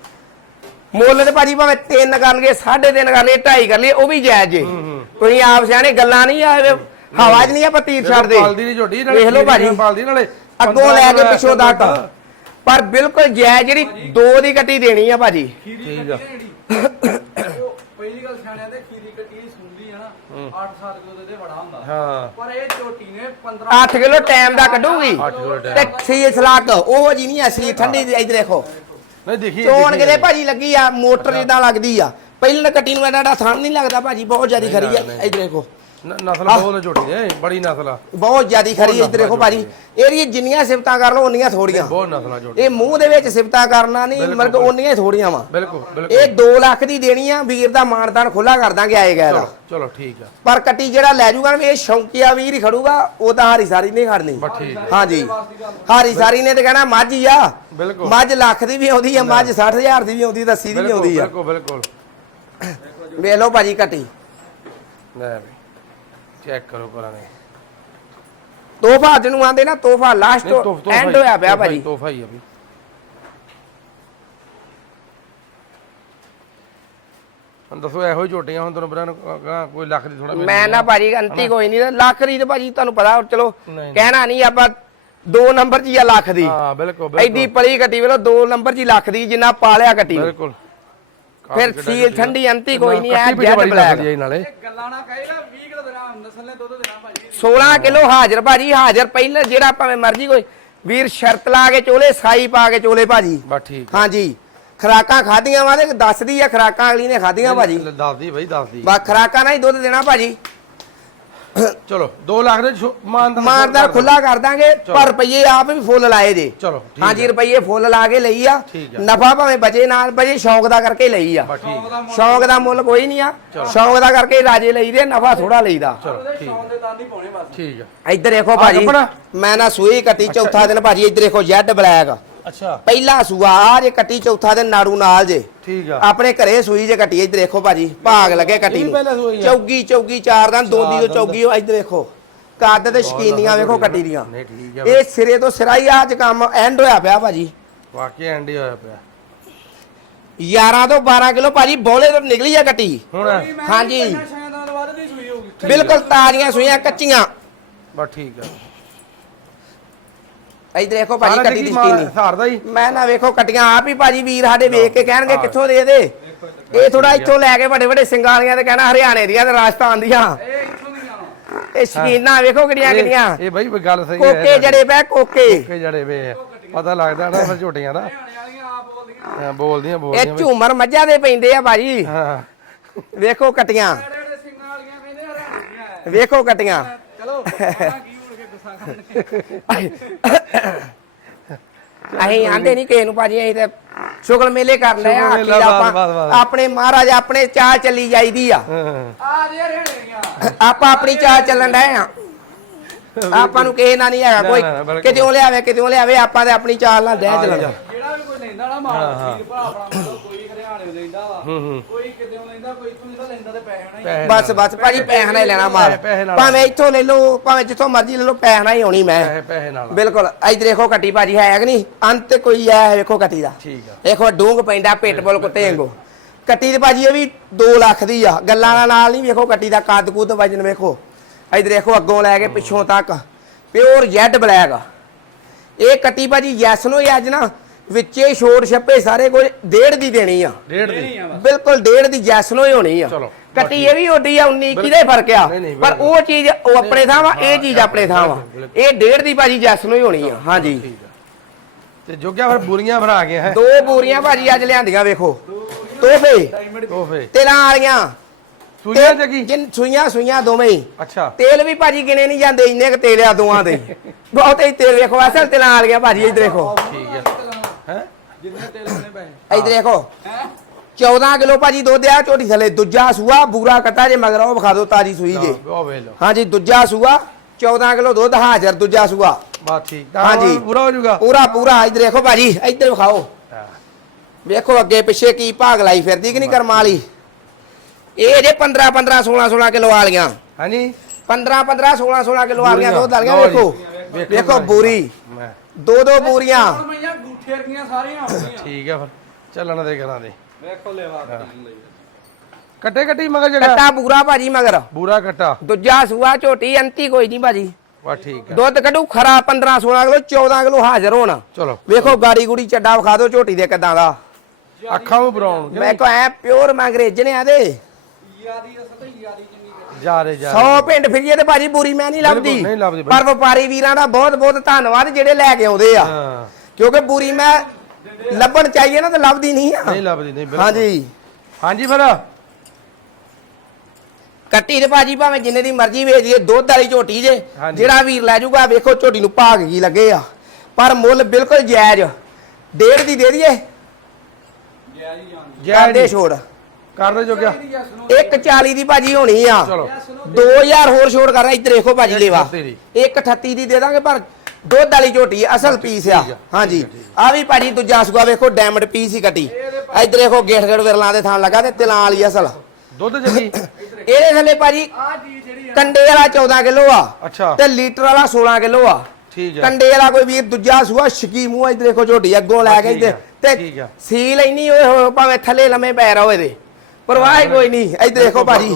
ਮੁੱਲ ਤੇ ਭਾਜੀ ਭਾਵੇਂ ਤਿੰਨ ਕਰਨਗੇ ਸਾਢੇ ਤਿੰਨ ਕਰ ਲਈਏ ਢਾਈ ਕਰ ਲਈਏ ਉਹ ਵੀ ਜਾਇਜ਼ ਹੂੰ। ਤੁਸੀਂ ਆਪ ਸਿਆਣੇ ਗੱਲਾਂ ਨਹੀਂ ਆਵੇ ਹਵਾ 'ਚ ਨਹੀਂ ਆਪਾਂ ਤੀਰ ਛੱਡਦੇ। ਪਾਲਦੀ ਨਹੀਂ ਝੋਟੀ ਵੇਖ ਲਓ ਭਾਜੀ। ਪਾਲਦੀ ਨਾਲੇ ਅੱਗੋਂ ਲੈ ਕੇ ਪਿੱਛੋਂ ਤੱਕ ਪਰ ਬਿਲਕੁਲ ਜਾਇਜ਼ ਜਿਹੜੀ ਦੋ ਦੀ ਕੱਟੀ ਦੇਣੀ ਆ ਭਾਜੀ। ਠੀਕ ਆ। ਪਹਿਲੀ ਗੱਲ ਸਿਆਣਿਆਂ ਦੇ ਖੀਰੀ ਕੱਟੀ ਸੁਣਦੀ ਆ ਨਾ 8-7 ਕਿਲੋ ਦੇ ਬੜਾ ਹੁੰਦਾ। ਹਾਂ। ਪਰ ਇਹ ਝੋਟੀ ਨੇ 15 8 ਕਿਲੋ ਟਾਈਮ ਦਾ ਕੱਢੂਗੀ। 8 ਕਿਲੋ ਤੇ ਟਾਈਮ ਸੀ ਸਲਾਕ ਉਹ ਜੀ ਨਹੀਂ ਅਸਲੀ ਠੰਡੀ ਦੀ ਇੱਧਰ ਦੇਖੋ। ਨਹੀਂ ਦੇਖੀ ਚੋਣ ਕਿਤੇ ਭਾਜੀ ਲੱਗੀ ਆ ਮੋਟਰ ਜਿੱਦਾਂ ਲੱਗਦੀ ਆ। ਪਹਿਲਾਂ ਕੱਟੀ ਨੂੰ ਐਡਾ ਥਣ ਨਹੀਂ ਲੱਗਦਾ ਭਾਜੀ ਬਹੁਤ ਜ਼ਿਆਦੀ ਖਰੀ ਆ। ਇੱਧਰ ਦੇਖੋ। ਨਸਲ ਬਹੁਤ ਝੋਟੀ ਦੇ ਬੜੀ ਨਸਲ ਆ। ਬਹੁਤ ਜ਼ਿਆਦੀ ਖਰੀ ਆ ਇੱਧਰ ਦੇਖੋ ਭਾਜੀ। ਇਹਦੀਆਂ ਜਿੰਨੀਆਂ ਸਿਫਤਾਂ ਕਰ ਲਓ ਉਨੀਆਂ ਥੋੜੀਆਂ। ਬਹੁਤ ਨਸਲ ਆ ਝੋਟੀ ਇਹ ਮੂੰਹ ਦੇ ਵਿੱਚ ਸਿਫਤਾਂ ਕਰਨਾ ਨਹੀਂ ਮਰਗ ਉਨੀਆਂ ਹੀ ਥੋੜੀਆਂ ਵਾ। ਬਿਲਕੁਲ ਬਿਲਕੁਲ। ਇਹ 2 ਲੱਖ ਦੀ ਦੇਣੀ ਆ ਵੀਰ ਦਾ ਮਾਨਦਾਨ ਖੁੱਲਾ ਕਰ ਦਾਂਗੇ ਆਏਗਾ ਇਹਦਾ ਚਲੋ ਚਲੋ ਠੀਕ ਆ। ਪਰ ਕੱਟੀ ਜਿਹੜਾ ਲੈ ਜੂਗਾ ਨਾ ਇਹ ਸ਼ੌਂਕੀਆ ਵੀਰ ਹੀ ਖੜੂਗਾ ਉਹ ਤਾਂ ਹਾਰੀ ਸਾਰੀ ਨਹੀਂ ਖੜਨੀ। ਹਾਂਜੀ। ਹਾਰੀ ਸਾਰੀ ਨੇ ਤੇ ਕਹਿਣਾ ਮੱਝ ਹੀ ਆ। ਬਿਲਕੁਲ। ਮੱਝ ਲੱਖ ਦੀ ਵੀ ਆਉਂਦੀ ਆ ਮੱਝ 60000 ਦੀ ਵੀ ਆਉਂਦੀ ਦੱਸੀ ਦੀ ਵੀ ਆਉਂਦੀ ਆ। ਬਿਲਕੁਲ ਬਿਲਕੁਲ। ਵੇਖ ਲਓ ਭਾਜੀ ਕੱਟੀ। ਲੈ। ਵੀ ਚੈੱਕ ਕਰੋ ਕਰਾਂਗੇ ਤੋਹਫਾ ਜਿਹਨੂੰ ਆਂਦੇ ਨਾ ਤੋਹਫਾ ਲਾਸਟ ਐਂਡ ਹੋਇਆ ਪਿਆ ਭਾਜੀ। ਤੋਹਫਾ ਹੀ ਆ ਵੀ ਹੁਣ ਦੱਸੋ ਇਹੋ ਹੀ ਝੋਟੀਆਂ ਹੁਣ ਤੁਹਾਨੂੰ ਬਰਾਂ ਕੋਈ ਲੱਖ ਦੀ ਥੋੜਾ ਮੈਂ ਨਾ ਭਾਜੀ ਅੰਤੀ ਕੋਈ ਨਹੀਂ ਲੱਖ ਦੀ ਤੇ ਭਾਜੀ ਤੁਹਾਨੂੰ ਪਤਾ ਚਲੋ। ਕਹਿਣਾ ਨਹੀਂ ਆਪਾਂ ਦੋ ਨੰਬਰ 'ਚ ਹੀ ਆ ਲੱਖ ਦੀ। ਹਾਂ ਬਿਲਕੁਲ ਐਡੀ ਪਲੀ ਕੱਟੀ ਵੇਲੋ ਦੋ ਨੰਬਰ 'ਚ ਹੀ ਲੱਖ ਦੀ ਜਿੰਨਾ ਪਾਲਿਆ ਕੱਟੀ। ਬਿਲਕੁਲ। ਫਿਰ ਸੀਲ ਠੰਡੀ ਅੰਤੀ ਕੋਈ ਨਹੀਂ ਜੈਟ ਬੜੀ ਬਲੈਕ ਆ ਜੀ ਨਾਲੇ। ਇਹ ਗੱਲਾਂ ਨਾ ਕਹੇਗਾ 20 ਕਿਲੋ ਦੇਣਾ ਨਸਲ ਨੇ ਦੁੱਧ ਦੇਣਾ ਭਾਜੀ। 16 ਕਿਲੋ ਹਾਜ਼ਰ ਭਾਜੀ ਹਾਜ਼ਰ ਪਹਿਲਾਂ ਜਿਹੜਾ ਭਾਵੇਂ ਮਰਜ਼ੀ ਕੋਈ। ਵੀਰ ਸ਼ਰਤ ਲਾ ਕੇ ਚੋਲੇ ਸਾਈ ਪਾ ਕੇ ਚੋਲੇ ਭਾਜੀ। ਬਸ ਠੀਕ ਆ। ਹਾਂਜੀ। ਖਰਾਕਾਂ ਖਾਧੀਆਂ ਵਾ ਤੇ ਦੱਸਦੀ ਆ ਖਰਾਕਾਂ ਅਗਲੀ ਨੇ ਖਾਧੀਆਂ ਭਾਜੀ। ਦੱਸਦੀ ਬਈ ਦੱਸਦੀ। ਬਾ ਖਰਾਕਾਂ ਨਾਲ ਹੀ ਦੁੱਧ ਦੇਣਾ ਭਾਜੀ। ਚਲੋ 2 ਲੱਖ ਦੇ ਮਾਰਦਾਰ ਖੁੱਲਾ ਕਰ ਦਾਂਗੇ ਪਰ ਰੁਪਈਏ ਆਪ ਵੀ ਫੁੱਲ ਲਾਏ ਜੇ। ਚਲੋ ਹਾਂਜੀ। ਰੁਪਈਏ ਫੁੱਲ ਲਾ ਕੇ ਲਈ ਆ। ਨਫਾ ਭਾਵੇਂ ਬਚੇ ਨਾਲ ਬਚੇ ਸ਼ੌਂਕ ਦਾ ਕਰਕੇ ਲਈ ਆ। ਸ਼ੌਂਕ ਦਾ ਮੁੱਲ ਕੋਈ ਨਹੀਂ ਆ। ਸ਼ੌਂਕ ਦਾ ਕਰਕੇ ਰਾਜੇ ਲਈ ਦੇ ਨਫਾ ਥੋੜਾ ਲਈਦਾ। ਠੀਕ ਸ਼ੌਂਕ ਦੇ ਤਾਂ ਨਹੀਂ ਪਾਉਣੇ ਬਸ ਠੀਕ ਆ ਇੱਧਰ ਦੇਖੋ ਭਾਜੀ? ਮੈਂ ਨਾ ਸੂਈ ਕੱਟੀ ਚੌਥਾ ਦਿਨ ਭਾਜੀ ਇੱਧਰ ਦੇਖੋ ਜੈਡ ਬਲੈਕ। ਅੱਛਾ। ਪਹਿਲਾ ਸੂਆ ਆ ਜੇ ਕੱਟੀ ਚੌਥਾ ਦਿਨ ਨਾੜੂ ਨਾਲ ਜੇ। ਠੀਕ ਆ। ਆਪਣੇ ਘਰੇ ਸੂਈ ਜੇ ਕੱਟੀ ਇੱਧਰ ਦੇਖੋ ਭਾਜੀ ਭਾਗ ਲੱਗੇ ਕੱਟੀ ਨੂੰ? ਚੌਗੀ ਚੌਗੀ ਚਾਰ ਦਿਨ ਦੋਦੀ। ਤੋਂ ਚੌਗੀ ਉਹ ਇੱਧਰ ਦੇਖੋ। ਕੱਦ ਤੇ ਸ਼ਕੀਨੀਆਂ ਵੇਖੋ ਕੱਟੀ ਦੀਆਂ। ਨਹੀਂ ਠੀਕ ਆ। ਇਹ ਸਿਰੇ ਤੋਂ ਸਿਰਾ ਹੀ ਅੱਜ ਕੰਮ ਐਂਡ ਹੋਇਆ ਪਿਆ ਭਾਜੀ। ਵਾਕਿਆ ਐਂਡੀ ਹੋਇਆ ਪਿਆ। 11 ਤੋਂ 12 ਕਿਲੋ ਭਾਜੀ ਬੋਲੇ ਤੋਂ ਨਿਕਲੀ ਆ ਕੱਟੀ। ਹੁਣ? ਹਾਂਜੀ। ਬਿਲਕੁਲ ਤਾਜ਼ੀਆਂ ਸੂਈਆਂ ਕੱਚੀਆਂ। ਬਸ ਠੀਕ ਆ। ਇੱਧਰ ਦੇਖੋ ਭਾਜੀ ਕੱਟੀ ਦੀ ਜੀ ਮਾਲ ਸ਼ਕੀਨੀ ਹਾਰਦਾ ਹੀ ਮੈਂ ਨਾ ਵੇਖੋ ਕੱਟੀਆਂ ਆਪ ਹੀ ਭਾਜੀ ਵੀਰ ਸਾਡੇ ਵੇਖ ਕੇ ਕਹਿਣਗੇ ਕਿੱਥੋਂ ਦੇ ਦੇ ਇਹ ਥੋੜਾ ਇੱਥੋਂ ਲੈ ਕੇ ਵੱਡੇ ਵੱਡੇ ਸਿੰਗਾਂ ਵਾਲੀਆਂ ਤੇ ਕਹਿਣਾ ਹਰਿਆਣੇ ਦੀਆਂ ਤੇ ਰਾਜਸਥਾਨ ਦੀਆਂ। ਇਹ ਇੱਥੋਂ ਨਹੀਂ ਆਉਣਾ ਇਹ ਸ਼ਕੀਨਾਂ ਵੇਖੋ ਕਿਹੜੀਆਂ ਕਿਹੜੀਆਂ ਇਹ ਬਈ ਕੋਈ ਗੱਲ ਸਹੀ ਕੋਕੇ ਜੜੇ ਪੈ ਕੋਕੇ। ਕੋਕੇ ਜੜੇ ਵੇ ਆ। ਪਤਾ ਲੱਗਦਾ ਨਾ ਫਿਰ ਝੋਟੀਆਂ ਦਾ। ਹਰਿਆਣੇ ਵਾਲੀਆਂ ਆਪ ਬੋਲਦੀਆਂ। ਹਾਂ, ਬੋਲਦੀਆਂ ਇਹ। ਝੂਮਰ ਮੱਝਾਂ ਦੇ ਪੈਂਦੇ ਆ ਭਾਜੀ। ਹਾਂ। ਵੇਖੋ ਕਟੀਆਂ। ਵੇਖੋ ਕਟੀਆਂ। ਚਲੋ ਅਸੀਂ ਆਂਦੇ ਨਹੀਂ ਕਿਸੇ ਨੂੰ ਭਾਜੀ ਅਸੀਂ ਤੇ ਸ਼ੁਗਲ ਮੇਲੇ ਕਰ ਲੈ ਸ਼ੁਗਲ ਆਖੀ ਮੇਲਾ, ਦਾ ਬਸ, ਬਸ, ਆਪਾਂ। ਆਪਣੇ ਮਹਾਰਾਜ ਆਪਣੇ ਚਾਲ ਚੱਲੀ ਜਾਈਦੀ ਆ। ਹਾਂ। ਆ ਜੇ ਆਪਾਂ ਆਪਣੀ ਚਾਲ ਚੱਲਣ ਡਏ ਆ। ਆਪਾਂ ਨੂੰ ਕਿਸੇ ਨਾਲ ਨਹੀਂ ਹੈਗਾ ਨਾ, ਕੋਈ ਨਾ, ਬਿਲਕੁਲ। ਕਿਤੇ ਲਿਆਵੇ ਕਿਤੇ ਲਿਆਵੇ ਆਪਾਂ ਤੇ ਆਪਣੀ ਚਾਲ ਨਾਲ ਡਹਿ ਚੱਲਣਾ ਜਿਹੜਾ ਵੀ ਕੋਈ ਲੈਂਦਾ ਨਾ ਮਾਲ ਵੀਰ ਭਰਾ ਆਪਣਾ ਮਤਲਬ ਕੋਈ ਹਰਿਆਣੇ ਲੈਂਦਾ ਵਾ ਹੂੰ ਹੂੰ। ਕੋਈ ਕਿਤੇ ਲੈਂਦਾ ਕੋਈ ਇੱਥੋਂ ਜਿਹੜਾ ਪੈਸੇ ਪੈਸੇ ਬਸ ਬਸ ਭਾਜੀ ਪੈਸੇ ਨਾਲ ਹੀ ਲੈਣਾ ਮਾਲ। ਪੈਸੇ ਨਾਲ। ਭਾਵੇਂ ਇੱਥੋਂ ਲੈ ਲਓ ਭਾਵੇਂ ਜਿੱਥੋਂ ਮਰਜ਼ੀ ਲੈ ਲਓ ਪੈਸੇ ਨਾਲ ਹੀ ਆਉਣੀ ਮੈਂ। ਪੈਸੇ ਪੈਸੇ ਨਾਲ। ਬਿਲਕੁਲ। ਇੱਧਰ ਦੇਖੋ ਕੱਟੀ ਭਾਜੀ ਹੈ ਕਿ ਨਹੀਂ? ਅੰਤ ਕੋਈ ਹੈ ਵੇਖੋ ਕੱਟੀ ਦਾ। ਠੀਕ ਆ। ਦੇਖੋ ਡੂੰਗ ਪੈਂਦਾ ਪਿੱਟਬੁਲ ਕੁੱਤੇ ਵਾਂਗੂ। ਕੱਟੀ ਦੀ ਭਾਜੀ ਇਹ ਵੀ 2 ਲੱਖ ਦੀ ਆ। ਗੱਲਾਂ ਨਾਲ ਨਾਲ ਨਹੀਂ ਵੇਖੋ ਕੱਟੀ ਦਾ ਕੱਦ ਕੁੱਦ ਵਜਨ ਵੇਖੋ। ਇੱਧਰ ਦੇਖੋ ਅੱਗੋਂ ਲੈ ਕੇ ਪਿੱਛੋਂ ਤੱਕ। ਪਿਓਰ ਜੈਡ ਬਲੈਕ ਇਹ ਕੱਟੀ ਭਾਜੀ ਯੈਸ ਨੂੰ ਹੀ ਅੱਜ ਨਾ ਵਿੱਚੇ ਛੋੜ ਛੱਪੇ ਸਾਰੇ ਕੁਝ ਡੇਢ ਦੀ ਦੇਣੀ ਆ। ਡੇਢ ਦੀ। ਬਿਲਕੁਲ ਡੇਢ ਦੀ ਜੈਸ ਨੂੰ ਹੀ ਹੋਣੀ ਆ। ਚਲੋ, ਕੱਟੀ ਇਹ ਵੀ ਓਡੀ ਆ 19 21 ਦਾ ਹੀ ਫ਼ਰਕ ਆ। ਨਹੀਂ, ਨਹੀਂ, ਪਰ ਬਿਲਕੁਲ। ਉਹ ਚੀਜ਼ ਉਹ ਆਪਣੇ ਥਾਂ ਵਾ ਇਹ ਚੀਜ਼ ਆਪਣੇ ਥਾਂ ਵਾ। ਬਿਲਕੁਲ, ਇਹ ਡੇਢ ਦੀ ਭਾਜੀ ਜੈਸ ਨੂੰ ਹੀ ਹੋਣੀ ਆ। ਹਾਂਜੀ। ਠੀਕ ਆ। ਤੇ ਜੋਗਿਆ ਫਿਰ ਬੁਰੀਆਂ ਭਰਾ ਗਿਆ ਹੈ? ਦੋ ਬੋਰੀਆਂ ਭਾਜੀ ਅੱਜ ਲਿਆਂਦੀਆਂ ਵੇਖੋ। ਤੋਹਫੇ। ਤੋਹਫੇ। ਤੇਲਾਂ ਵਾਲੀਆਂ। ਸੂਈਆਂ ਜਗੀ ਜਿਨ ਸੂਈਆਂ ਸੂਈਆਂ ਦੋਵੇਂ। ਹੀ ਅੱਛਾ। ਤੇਲ ਵੀ ਭਾਜੀ ਗਿਣੇ ਨਹੀਂ ਜਾਂਦੇ ਇੰਨੇ ਕ ਤੇਲ ਆ ਦੋਵਾਂ ਦੇ। ਬਹੁਤ ਹੀ ਤੇਲ ਵੇਖੋ ਅਸਲ ਤੇਲਾਂ ਵਾਲੀਆਂ ਭਾਜੀ ਇੱਧਰ ਦੇਖੋ ਠੀਕ ਹੈ ਹੈ? ਜਿੰਨੇ ਤੇਲ ਉਹਨੇ ਪੈਸੇ ਇੱਧਰ ਦੇਖੋ ਹੈ? 14 ਕਿਲੋ ਭਾਜੀ ਦੁੱਧ ਆ ਝੋਟੀ ਥਲੇ ਦੂਜਾ ਸੂਆ ਬੂਰਾ ਕੱਟਾ ਜੇ ਮਗਰ ਉਹ ਵਿਖਾ ਦਿਓ ਤਾਜੀ ਸੂਈ ਜੇ। ਉਹ ਵੇ ਲੋ ਹਾਂਜੀ ਦੂਜਾ ਸੂਆ 14 ਕਿਲੋ ਦੁੱਧ ਹਾਜ਼ਰ ਦੂਜਾ ਸੂਆ। ਠੀਕ। ਹਾਂਜੀ। ਪੂਰਾ ਹੋ ਜਾਊਗਾ? ਪੂਰਾ ਪੂਰਾ ਇੱਧਰ ਦੇਖੋ ਭਾਜੀ ਇੱਧਰ ਵਿਖਾਓ। ਵੇਖੋ ਅੱਗੇ ਪਿੱਛੇ ਕੀ ਭਾਗ ਲਾਈ ਫਿਰਦੀ ਕਿ ਨਹੀਂ ਕਰਮਾਂ ਵਾਲੀ। ਇਹ ਜੇ 15 15 16 16 ਕਿਲੋ ਵਾਲੀਆਂ। ਹਾਂਜੀ? 15 15 16 16 ਕਿਲੋ ਵਾਲੀਆਂ। ਦੁੱਧ ਵਾਲੀਆਂ ਵੇਖੋ। ਵੇਖੋ ਬੂਰੀ। ਦੋ ਦੋ ਬੂਰੀਆਂ। ਠੀਕ ਹੈ ਫਿਰ। ਚੱਲਣ ਦੇ ਕਰਾਂ ਦੇ। ਵੇਖੋ ਲੈਵਾ ਕੱਟੀ ਲਈ। ਕੱਟੇ ਕੱਟੀ ਮਗਰ ਜਗਾ ਕੱਟਾ ਬੂਰਾ ਭਾਜੀ ਮਗਰ। ਬੂਰਾ ਕੱਟਾ। ਦੂਜਾ ਸੂਆ ਝੋਟੀ ਅੰਤੀ ਕੋਈ ਨਹੀਂ ਭਾਜੀ। ਬਸ ਠੀਕ ਹੈ ਦੁੱਧ ਕੱਢੂ ਖਰਾ 15 16 ਕਿਲੋ 14 ਕਿਲੋ ਹਾਜ਼ਰ ਹੋਣਾ। ਚਲੋ। ਵੇਖੋ ਗਾੜੀ ਗੁੜੀ ਚੱਡਾ ਵਿਖਾ ਦਿਓ ਝੋਟੀ ਦੇ ਕਿਦਾਂ ਦਾ। ਅੱਖਾਂ ਵੀ ਬਰਾਉਨ ਮੈਂ ਕੋ ਐ ਪਿਓਰ ਮੰਗਰੇਜ ਨੇ ਆਦੇ। ਯਾਦੀ ਅਸ ਤੇ ਕਰੀ ਜਾ ਰਹੇ ਜਾ 100 ਪਿੰਡ ਫਿਰੀਏ ਤੇ ਭਾਜੀ ਬੁਰੀ ਮੈਂ ਨਹੀਂ ਲੱਭਦੀ। ਬਿਲਕੁਲ ਨਹੀਂ ਲੱਭਦੀ। ਪਰ ਵਪਾਰੀ ਵੀਰਾਂ ਦਾ ਬਹੁਤ ਬਹੁਤ ਧੰਨਵਾਦ ਜਿਹੜੇ ਲੈ ਕੇ ਆਉਂਦੇ ਆ। ਹਾਂ। ਕਿਉਂਕਿ ਬੁਰੀ ਮੈਂ ਲੱਭਣ ਚਾਹੀਏ ਨਾ ਤਾਂ ਲੱਭਦੀ ਨਹੀਂ ਆ। ਨਹੀਂ ਲੱਭਦੀ ਨਹੀਂ ਬਿਲਕੁਲ। ਹਾਂਜੀ। ਹਾਂਜੀ ਫਿਰ। ਕੱਟੀ ਤੇ ਭਾਜੀ ਭਾਵੇਂ ਜਿੰਨੇ ਦੀ ਮਰਜ਼ੀ ਵੇਚ ਜੇ ਦੁੱਧ ਵਾਲੀ ਝੋਟੀ ਜੇ। ਜਿਹੜਾ ਵੀਰ ਲੈ ਜਾਊਗਾ ਵੇਖੋ ਝੋਟੀ ਨੂੰ ਭਾਗ ਕੀ ਲੱਗੇ ਆ। ਪਰ ਮੁੱਲ ਬਿਲਕੁਲ ਜਾਇਜ਼। ਡੇਢ ਦੀ ਦੇ ਦਈਏ? ਜੈ ਜੀ ਜਾਨ ਜੈ। ਕਰਦੇ ਜੀ ਛੋੜ। ਕਰ ਦੇ ਨੂੰ 140 ਦੀ ਭਾਜੀ ਹੋਣੀ ਆ। ਚਲੋ। 2000 ਹੋਰ ਛੋੜ ਕਰ ਇੱਧਰ ਦੇਖੋ ਭਾਜੀ ਲੇਵਾ। ਅਠੱਤੀ ਦੀ। 138 ਦੀ ਦੇ ਦਾਂਗੇ ਪਰ ਦੁੱਧ ਵਾਲੀ ਝੋਟੀ ਅਸਲ ਪੀਸ ਆ। ਹਾਂਜੀ। ਆ ਵੀ ਭਾਜੀ ਦੂਜਾ ਸੁਗਾ ਵੇਖੋ ਡਾਇਮੰਡ ਪੀਸ ਹੀ ਕੱਟੀ। ਇੱਧਰ ਦੇਖੋ ਗੇਟ ਵਿਰਲਾਂ ਦੇ ਥਾਂ ਲੱਗਾ ਤੇ ਤਿਲਾਂ ਵਾਲੀ ਅਸਲ। ਦੁੱਧ ਜਗੀ? ਇਹਦੇ ਥੱਲੇ ਭਾਜੀ ਕੰਡੇ ਵਾਲਾ 14 ਕਿਲੋ ਆ ਅੱਛਾ। ਤੇ ਲੀਟਰ ਵਾਲਾ 16 ਕਿਲੋ ਆ। ਠੀਕ ਹੈ ਕੰਡੇ ਵਾਲਾ ਕੋਈ ਵੀਰ ਦੂਜਾ ਸੂਆ ਛਕੀ ਮੂੰਹ ਇੱਧਰ ਦੇਖੋ ਝੋਟੀ ਅੱਗੋਂ ਲੈ ਕੇ ਇੱਧਰ। ਤੇ। ਸੀਲ ਇੰਨੀ ਹੋਏ ਹੋਏ ਭਾਵੇਂ ਥੱਲੇ ਲੰਮੇ ਪੈ ਰਹੋ ਇਹਦੇ ਪਰਵਾਹ ਹੀ ਕੋਈ ਨਹੀਂ। ਇੱਧਰ ਦੇਖੋ ਭਾਜੀ।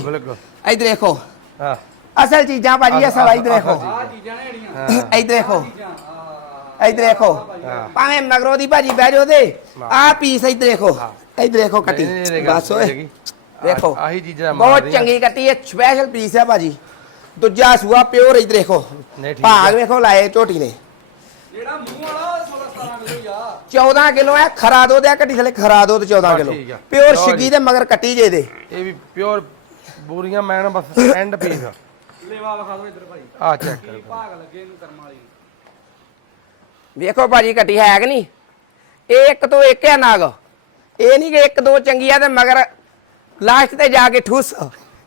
ਇੱਧਰ ਦੇਖੋ। ਹਾਂ। ਅਸਲ ਚੀਜ਼ਾਂ ਭਾਜੀ ਅਸਲ ਇੱਧਰ ਦੇਖੋ। ਆ ਚੀਜ਼ਾਂ ਨੇ ਜਿਹੜੀਆਂ। ਇੱਧਰ ਦੇਖੋ। ਆ ਇੱਧਰ ਦੇਖੋ। ਹਾਂ। ਭਾਵੇਂ ਮਗਰੋਂ ਦੀ ਭਾਜੀ ਬਹਿ ਜਾਓ ਤੇ ਆਹ ਪੀਸ ਇੱਧਰ ਦੇਖੋ। ਇੱਧਰ ਦੇਖੋ ਕੱਟੀ। ਬਸ ਓਏ। ਦੇਖੋ। ਆਹ- ਚੀਜ਼ਾਂ ਬਹੁਤ। ਚੰਗੀ ਕੱਟੀ ਹੈ ਸਪੈਸ਼ਲ ਪੀਸ ਹੈ ਭਾਜੀ। ਦੂਜਾ ਸੂਆ ਪਿਓਰ ਇੱਧਰ ਦੇਖੋ। ਭਾਗ। ਵੇਖੋ ਲਾਏ ਝੋਟੀ ਨੇ। ਜਿਹੜਾ ਮੂੰਹ ਵਾਲਾ 16 17 ਕਿਲੋ ਆ। 14 ਕਿਲੋ ਹੈ ਖਰਾ ਦੁੱਧ ਹੈ ਕੱਟੀ ਥਲੇ ਖਰਾ ਦੁੱਧ 14 ਬਸ ਕਿਲੋ। ਆ। ਪਿਓਰ ਜੀ। ਦੇ ਮਗਰ ਕੱਟੀ ਜੇ ਦੇ ਇਹ ਵੀ ਪਿਓਰ ਬੂਰੀਆਂ ਮੈਨ ਬਸ ਐਂਡ ਪੀਸ ਲੇਵਾ ਵਿਖਾ ਦਿਓ ਇੱਧਰ ਭਾਈ। ਆ ਚੈੱਕ ਕੀ ਕਰੋ ਭਾਗ ਲੱਗੇ ਇਹਨੂੰ ਕਰਮ ਵਾਲੀ। ਵੇਖੋ ਭਾਜੀ ਕੱਟੀ ਹੈ ਕਿ ਨਹੀਂ? ਇਹ ਇੱਕ ਤੋਂ ਇੱਕ ਹੈ ਨਾਗ। ਇਹ ਨਹੀਂ ਕਿ ਇੱਕ ਦੋ ਚੰਗੀ ਆ ਤੇ ਮਗਰ ਲਾਸਟ ਤੇ ਜਾ ਕੇ ਠੁੱਸ।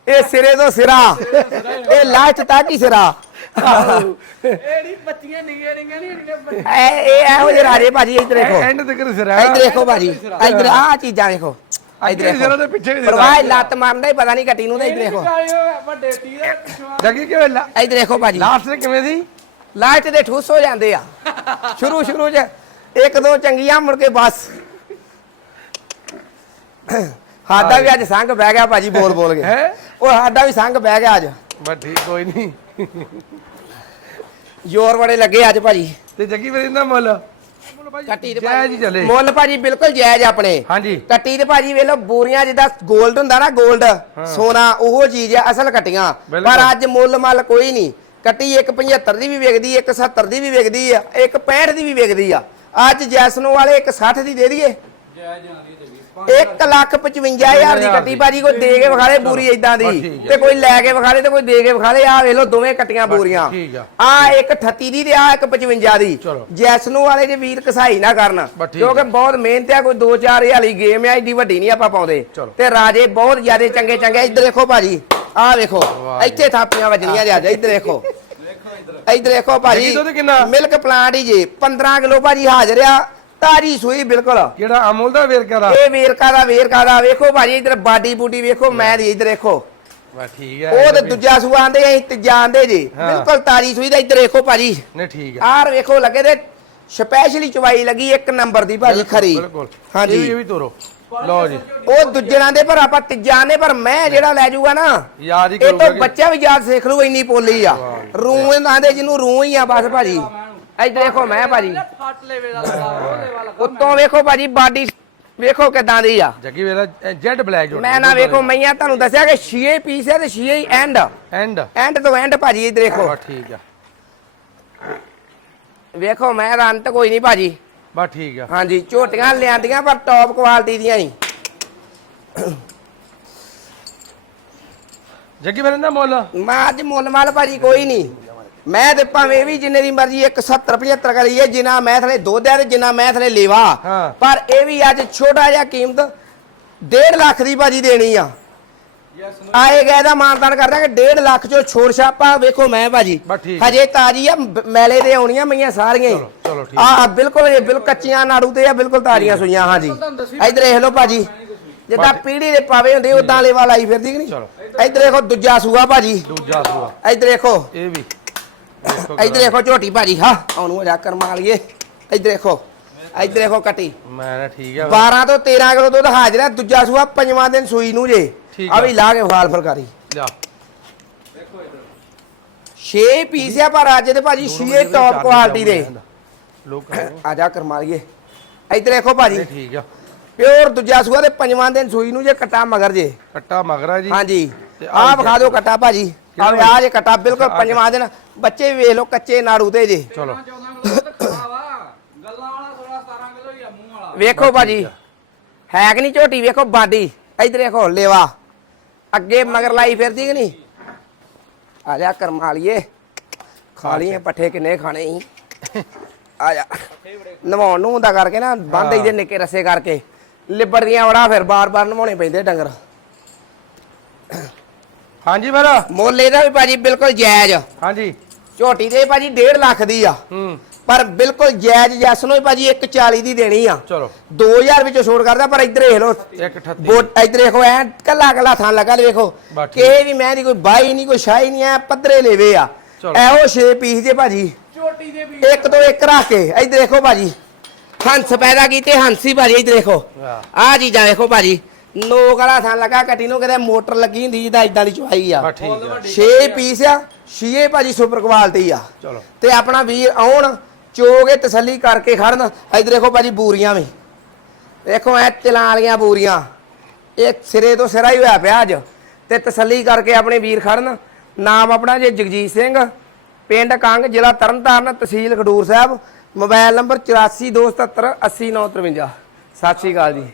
ਇਹ ਸਿਰੇ ਤੋਂ ਸਿਰਾ। ਇਹ ਲਾਸਟ ਤੱਕ ਹੀ ਸਿਰਾ। ਇਹ ਨਹੀਂ ਬੱਚੀਆਂ ਨਿਗੀਆਂ ਨਿਗੀਆਂ ਨਹੀਂ ਇਹ ਇਹ ਇਹੋ ਜਿਹੇ ਰਾਜੇ ਭਾਜੀ ਇੱਧਰ ਦੇਖੋ। ਐਂਡ ਸਿਰਾ। ਇੱਧਰ ਦੇਖੋ ਭਾਜੀ ਇੱਧਰ ਆਹ ਚੀਜ਼ਾਂ ਦੇਖੋ ਇੱਧਰ ਤੇ ਦੇਖੋ। ਪਿੱਛੇ ਵੀ ਸਿਰਾ ਪਰਵਾਹ ਲੱਤ ਮਾਰਦਾ ਹੀ ਪਤਾ ਨਹੀਂ ਕੱਟੀ ਨੂੰ ਤੇ ਇੱਧਰ ਦੇਖੋ। ਵੱਡੇ ਦੇ ਪਿੱਛੋਂ ਜਗੀ ਕਿਵੇਂ ਇੱਧਰ ਦੇਖੋ ਭਾਜੀ। ਲਾਸਟ ਤੇ ਕਿਵੇਂ ਸੀ? ਲਾਸਟ ਦੇ ਠੁੱਸ ਹੋ ਜਾਂਦੇ ਆ। ਸ਼ੁਰੂ ਸ਼ੁਰੂ ਚ ਇੱਕ ਦੋ ਚੰਗੀਆਂ ਮੁੜ ਕੇ ਬਸ। ਸਾਡਾ ਵੀ ਅੱਜ ਸੰਗ ਬਹਿ ਗਿਆ ਭਾਜੀ ਬੋਲ ਬੋਲ ਕੇ? ਉਹ ਸਾਡਾ ਵੀ ਸੰਗ ਬਹਿ ਗਿਆ ਅੱਜ। ਬਸ ਠੀਕ ਕੋਈ ਨਹੀਂ। ਜ਼ੋਰ ਬੜੇ ਲੱਗੇ ਅੱਜ ਭਾਜੀ। ਤੇ ਜੱਗੀ ਫਿਰ ਇਹਦਾ ਮੁੱਲ? ਕੱਟੀ ਤੇ ਚੱਲੇ। ਮੁੱਲ ਭਾਜੀ ਬਿਲਕੁਲ ਜਾਇਜ਼ ਆਪਣੇ। ਹਾਂਜੀ। ਕੱਟੀ ਤੇ ਭਾਜੀ ਵੇਖ ਲਓ ਬੋਰੀਆਂ ਜਿੱਦਾਂ 골ਡ ਹੁੰਦਾ ਨਾ 골ਡ ਸੋਨਾ ਉਹ ਚੀਜ਼ ਆ ਅਸਲ ਕੱਟੀਆਂ ਬਿਲਕੁਲ। ਪਰ ਅੱਜ ਮੁੱਲ ਮੱਲ ਕੋਈ ਨਹੀਂ। ਕੱਟੀ ਇੱਕ 75 ਦੀ ਵੀ ਵਿਕਦੀ ਇੱਕ 70 ਦੀ ਵੀ ਵਿਕਦੀ ਆ ਇੱਕ 65 ਦੀ ਵੀ ਵਿਕਦੀ ਆ। ਅੱਜ ਜੈਸਨੋ ਵਾਲੇ ਇੱਕ 60 ਦੀ ਦੇ ਦਈਏ। ਜੈ ਜਾਂਦੀ 1 ਲੱਖ 55000 ਦੀ ਕੱਟੀ ਭਾਜੀ ਕੋਈ ਦੇ ਕੇ ਵਿਖਾਲੇ ਬੂਰੀ ਇਦਾਂ ਦੀ। ਤੇ ਕੋਈ ਲੈ ਕੇ ਵਿਖਾਲੇ ਤੇ ਕੋਈ ਦੇ ਕੇ ਵਿਖਾਲੇ ਆ ਵੇਖ ਲਓ ਦੋਵੇਂ ਕੱਟੀਆਂ ਬੂਰੀਆਂ ਆ। ਆ ਇੱਕ 38 ਦੀ ਤੇ ਆ ਇੱਕ 55 ਦੀ। ਜੈਸਨੋ ਵਾਲੇ ਜੇ ਵੀਰ ਕਸਾਈ ਨਾ ਕਰਨ ਕਿਉਂਕਿ। ਬਹੁਤ ਮਿਹਨਤ ਆ ਕੋਈ 2-4 ਵਾਲੀ ਗੇਮ ਆ ਏਡੀ ਵੱਡੀ ਨਹੀਂ ਆਪਾਂ ਪਾਉਂਦੇ। ਤੇ ਰਾਜੇ ਬਹੁਤ ਜ਼ਿਆਦੇ ਚੰਗੇ ਚੰਗੇ ਇੱਧਰ ਦੇਖੋ ਭਾਜੀ ਆਹ ਵੇਖੋ ਜੀ। ਇੱਥੇ ਥਾਪੀਆਂ ਵੱਜਣੀਆਂ ਜੀ ਅੱਜ ਇੱਧਰ ਦੇਖੋ ਇੱਧਰ ਦੇਖੋ ਭਾਜੀ? ਮਿਲਕ ਪਲਾਂਟ ਹੀ ਜੀ 15 ਕਿਲੋ ਭਾਜੀ ਹਾਜ਼ਰ ਆ ਤਾਜੀ ਸੂਈ ਬਿਲਕੁਲ। ਕਿਹੜਾ ਅਮੁਲ ਦਾ ਵੇਰਕਾ ਦਾ? ਇਹ ਵੇਰਕਾ ਦਾ ਵੇਰਕਾ ਦਾ। ਵੇਖੋ ਭਾਜੀ ਇਧਰ ਬਾਡੀ ਬੂਡੀ ਵੇਖੋ ਮੈਂ ਦੀ ਇਧਰ ਦੇਖੋ ਬਸ ਠੀਕ ਹੈ ਉਹ ਤੇ ਦੂਜਾ ਸੂਆ ਆਂਦੇ ਅਸੀਂ ਤੀਜਾ ਆਂਦੇ ਜੀ। ਬਿਲਕੁਲ ਤਾਜੀ ਸੂਈ ਦਾ ਇਧਰ ਦੇਖੋ ਭਾਜੀ। ਨਹੀਂ ਠੀਕ ਹੈ। ਆਰ ਵੇਖੋ ਲੱਗੇ ਤੇ ਸਪੈਸ਼ਲੀ ਚਵਾਈ ਲੱਗੀ ਇੱਕ ਨੰਬਰ ਦੀ ਭਾਜੀ ਖਰੀ। ਵੀ- ਹਾਂਜੀ। ਇਹ ਵੀ ਤੋਰੋ। ਲਓ ਜੀ। ਉਹ ਦੂਜਿਆਂ ਦੇ ਪਰ ਆਪਾਂ ਤੀਜਾ ਆਂਦੇ ਪਰ ਮੈਂ ਜਿਹੜਾ ਲੈ ਜਾਊਗਾ ਨਾ ਯਾਦ ਹੀ ਇਹ ਤੋਂ ਕਰੂਗਾ ਬੱਚਾ ਵੀ ਯਾਦ ਸਿੱਖ ਲੂ ਇੰਨੀ ਪੋਲੀ ਆ। ਰੂਹ ਆਂਦੇ ਜਿਹਨੂੰ ਰੂਹ ਹੀ ਆ ਬਸ ਭਾਜੀ। ਇੱਧਰ ਦੇਖੋ ਮੈਂ ਭਾਜੀ। ਫੱਟ ਲੈਵੇ ਦਾ ਲੱਗਾ ਉਹ ਲੈਵਾ ਲੱਗਾ ਉੱਤੋਂ ਵੇਖੋ ਭਾਜੀ ਬਾਡੀ ਵੇਖੋ ਕਿਦਾਂ ਦੀ ਆ। ਜੱਗੀ ਵੇਰਾ ਜੈਡ ਬਲੈਕ ਝੋਟੀ ਮੈਂ ਨਾ ਵੇਖੋ ਮਈਆਂ ਤੁਹਾਨੂੰ ਦੱਸਿਆ ਕਿ 6 ਪੀਸ ਹੈ ਤੇ 6 ਹੀ ਐਂਡ ਐਂਡ ਐਂਡ ਤੋਂ ਐਂਡ ਭਾਜੀ ਇੱਧਰ ਦੇਖੋ। ਬਾ ਠੀਕ ਆ। ਵੇਖੋ ਮੈਂ ਦਾ ਅੰਤ ਕੋਈ ਨਹੀਂ ਭਾਜੀ। ਬਾ ਠੀਕ ਆ। ਹਾਂਜੀ ਝੋਟੀਆਂ ਲਿਆਂਦੀਆਂ ਪਰ ਟੌਪ ਕੁਆਲਿਟੀ ਦੀਆਂ ਨਹੀਂ। ਜੱਗੀ ਵੇਰਾ ਦਾ ਮੁੱਲ? ਮੈਂ ਅੱਜ ਮੁੱਲ ਮਾਲ ਭਾਜੀ ਕੋਈ ਨਹੀਂ। ਮੈਂ ਤੇ ਭਾਵੇਂ ਵੀ ਜਿੰਨੇ ਦੀ ਮਰਜ਼ੀ 170 75 ਕਰੀਏ ਜਿੰਨਾ ਮੈਂ ਥਲੇ ਦੁੱਧ ਹੈ ਤੇ ਜਿੰਨਾ ਮੈਂ ਥਲੇ ਲੇਵਾ। ਹਾਂ। ਪਰ ਇਹ ਵੀ ਅੱਜ ਛੋਟਾ ਜਿਹਾ ਕੀਮਤ 1.5 ਲੱਖ ਦੀ ਭਾਜੀ ਦੇਣੀ ਆ। ਯੈਸ ਆਏ ਗਏ ਦਾ ਮਾਨਤਾਨ ਕਰਦਾ ਕਿ 1.5 ਲੱਖ ਚੋਂ ਛੋੜ ਛਾਪਾ ਵੇਖੋ ਮੈਂ ਭਾਜੀ। ਬਸ ਠੀਕ। ਹਜੇ ਤਾਜੀ ਆ ਮੈਲੇ ਦੇ ਆਉਣੀਆਂ ਮਈਆਂ ਸਾਰੀਆਂ ਚਲੋ, ਚਲੋ, ਠੀਕ। ਆ ਬਿਲਕੁਲ ਇਹ ਬਿਲਕੁਲ ਕੱਚੀਆਂ ਨਾੜੂ ਤੇ ਆ ਬਿਲਕੁਲ ਤਾਜ਼ੀਆਂ ਸੁਈਆਂ ਹਾਂਜੀ। ਇੱਧਰ ਦੇਖ ਲਓ ਭਾਜੀ ਜਿੱਦਾਂ ਪੀੜੀ ਦੇ ਪਾਵੇ ਹੁੰਦੇ ਉਦਾਂ ਵਾਲੇ ਵਾਲਾ ਆਈ ਫਿਰਦੀ ਕਿ ਨਹੀਂ? ਚਲੋ। ਇੱਧਰ ਦੇਖੋ ਦੂਜਾ ਸੂਆ ਭਾਜੀ। ਦੂਜਾ ਸੂਆ। ਇੱਧਰ ਦੇਖੋ ਇਹ ਵੀ। ਦੇਖੋ ਇੱਧਰ ਦੇਖੋ ਝੋਟੀ ਭਾਜੀ ਹਾਂ। ਹੋ ਜਾ ਕਰਮਾ ਲਈਏ। ਇੱਧਰ ਦੇਖੋ ਇੱਧਰ ਦੇਖੋ ਕੱਟੀ। ਮੈਂ ਨਾ ਠੀਕ ਆ। 12 ਤੋਂ 13 ਕਿਲੋ ਦੁੱਧ ਹਾਜ਼ਰ ਹੈ ਦੂਜਾ ਸੂਆ ਪੰਜਵਾਂ ਦਿਨ ਸੂਈ ਨੂੰ ਜੇ। ਆ। ਵੀ ਲਾ ਕੇ ਫਾਲ ਫਲਕਾਰੀ। ਲਿਆ। 6 ਪੀਸ ਆ ਪਰ ਅੱਜ ਦੇ ਭਾਜੀ 6 ਟੌਪ ਕੁਆਲਿਟੀ ਦੇ। ਆ ਜਾ ਕਰਮਾ ਲਈਏ ਇੱਧਰ ਦੇਖੋ ਭਾਜੀ। ਠੀਕ ਆ। ਪਿਓਰ ਦੂਜਾ ਸੂਆ ਦੇ ਪੰਜਵਾਂ ਦਿਨ ਸੂਈ ਨੂੰ ਜੇ ਕੱਟਾ ਮਗਰ ਜੇ। ਕੱਟਾ ਮਗਰਾ ਜੀ। ਹਾਂਜੀ। ਆ ਆਹ ਵਿਖਾ ਦਿਓ ਕੱਟਾ ਭਾਜੀ। ਆ ਆ ਜੇ ਕੱਟਾ ਬਿਲਕੁਲ ਪੰਜਵਾਂ ਦਿਨ। ਬੱਚੇ ਵੇਖ ਲਓ ਕੱਚੇ ਨਾੜੂ ਤੇ ਜੇ। ਚਲੋ। 14 ਕਿਲੋ ਤੇ ਖਾ ਵਾ। ਗੱਲਾਂ ਵਾਲਾ 16 17 ਕਿਲੋ ਹੀ ਆ ਮੂੰਹ ਵਾਲਾ। ਵੇਖੋ ਭਾਜੀ। ਹੈ ਕਿ ਨਹੀਂ ਝੋਟੀ? ਵੇਖੋ ਬਾਡੀ। ਇੱਧਰ ਦੇਖੋ ਲੇਵਾ। ਅੱਗੇ ਮਗਰ ਲਾਈ ਫਿਰਦੀ ਕਿ ਨਹੀਂ? ਆ ਜਾ ਕਰਮਾ ਲਈਏ ਖਾ ਲਈਏ ਪੱਠੇ ਕਿੰਨੇ ਖਾਣੇ ਸੀ। ਆ ਜਾ। ਨਵਾਉਣ ਨੂੰ ਹੁੰਦਾ ਕਰਕੇ ਨਾ ਬੰਦ ਇਹਦੇ ਨਿੱਕੇ ਰਸੇ ਕਰਕੇ। ਲਿਬੜਦੀਆਂ ਬੜਾ ਫਿਰ ਬਾਰ-ਬਾਰ ਨਵਾਉਣੇ ਪੈਂਦੇ ਡੰਗਰ। ਹਾਂਜੀ ਫਿਰ। ਮੁੱਲ ਇਹਦਾ ਵੀ ਭਾਜੀ ਬਿਲਕੁਲ ਜਾਇਜ਼। ਹਾਂਜੀ। ਝੋਟੀ ਦੇ ਭਾਜੀ 1.5 ਲੱਖ ਦੀ ਆ। ਹੂੰ। ਪਰ ਬਿਲਕੁਲ ਜਾਇਜ਼ ਜੈਸ ਨੂੰ ਹੀ ਭਾਜੀ 140 ਦੀ ਦੇਣੀ ਆ। ਚਲੋ। 2000 ਵਿੱਚੋਂ ਛੋੜ ਕਰਦਾ ਪਰ ਇੱਧਰ ਦੇਖ ਲਓ। 138 ਬੋਟ ਇੱਧਰ ਦੇਖੋ ਐ ਕੱਲਾ ਕੱਲਾ ਥਾਂ ਲੱਗਾ ਲੈ ਵੇਖੋ। ਕਿਸੇ ਵੀ ਮੈਂ ਦੀ ਕੋਈ ਬਾਈ ਨਹੀਂ ਕੋਈ ਸ਼ਾਈ ਨਹੀਂ ਐ ਪੱਧਰੇ ਲੈਵੇ ਆ। ਇਹੋ 6 ਪੀਸ ਜੇ ਭਾਜੀ। ਝੋਟੀ ਦੇ ਵੀ ਇੱਕ ਤੋਂ ਇੱਕ ਰੱਖ ਕੇ ਇੱਧਰ ਦੇਖੋ ਭਾਜੀ। ਹੰਸ ਪੈਦਾ ਕੀਤੇ ਹੰਸੀ ਭਾਜੀ ਇੱਧਰ ਦੇਖੋ। ਆ ਚੀਜ਼ਾਂ ਦੇਖੋ ਭਾਜੀ। ਨੋਕ ਵਾਲਾ ਥਾਂ ਲੱਗਾ ਕੱਟੀ ਨੂੰ ਕਿਤੇ ਮੋਟਰ ਲੱਗੀ ਹੁੰਦੀ ਜਿੱਦਾਂ ਇਦਾਂ ਦੀ ਚੁਆਈ ਆ। ਬਸ ਠੀਕ ਆ। 6 ਪੀਸ ਆ 6 ਭਾਜੀ ਸੁਪਰ ਕੁਆਲਿਟੀ ਆ। ਚਲੋ। ਤੇ ਆਪਣਾ ਵੀਰ ਆਉਣ ਚੋਗੇ ਤਸੱਲੀ ਕਰਕੇ ਖੜਨ। ਇੱਧਰ ਦੇਖੋ ਭਾਜੀ ਬੂਰੀਆਂ ਵੀ। ਦੇਖੋ ਐ ਤਿਲਾਂ ਵਾਲੀਆਂ ਬੂਰੀਆਂ। ਇਹ ਸਿਰੇ ਤੋਂ ਸਿਰਾ ਹੀ ਹੋਇਆ ਪਿਆ ਅੱਜ। ਤੇ ਤਸੱਲੀ ਕਰਕੇ ਆਪਣੇ ਵੀਰ ਖੜਨ। ਨਾਮ ਆਪਣਾ ਜੇ ਜਗਜੀਤ ਸਿੰਘ। ਪਿੰਡ ਕੰਗ ਜ਼ਿਲ੍ਹਾ ਤਰਨਤਾਰਨ ਤਹਿਸੀਲ ਖਡੂਰ ਸਾਹਿਬ। ਮੋਬਾਈਲ ਨੰਬਰ 8427780953 ਸਤਿ ਸ਼੍ਰੀ ਅਕਾਲ ਜੀ।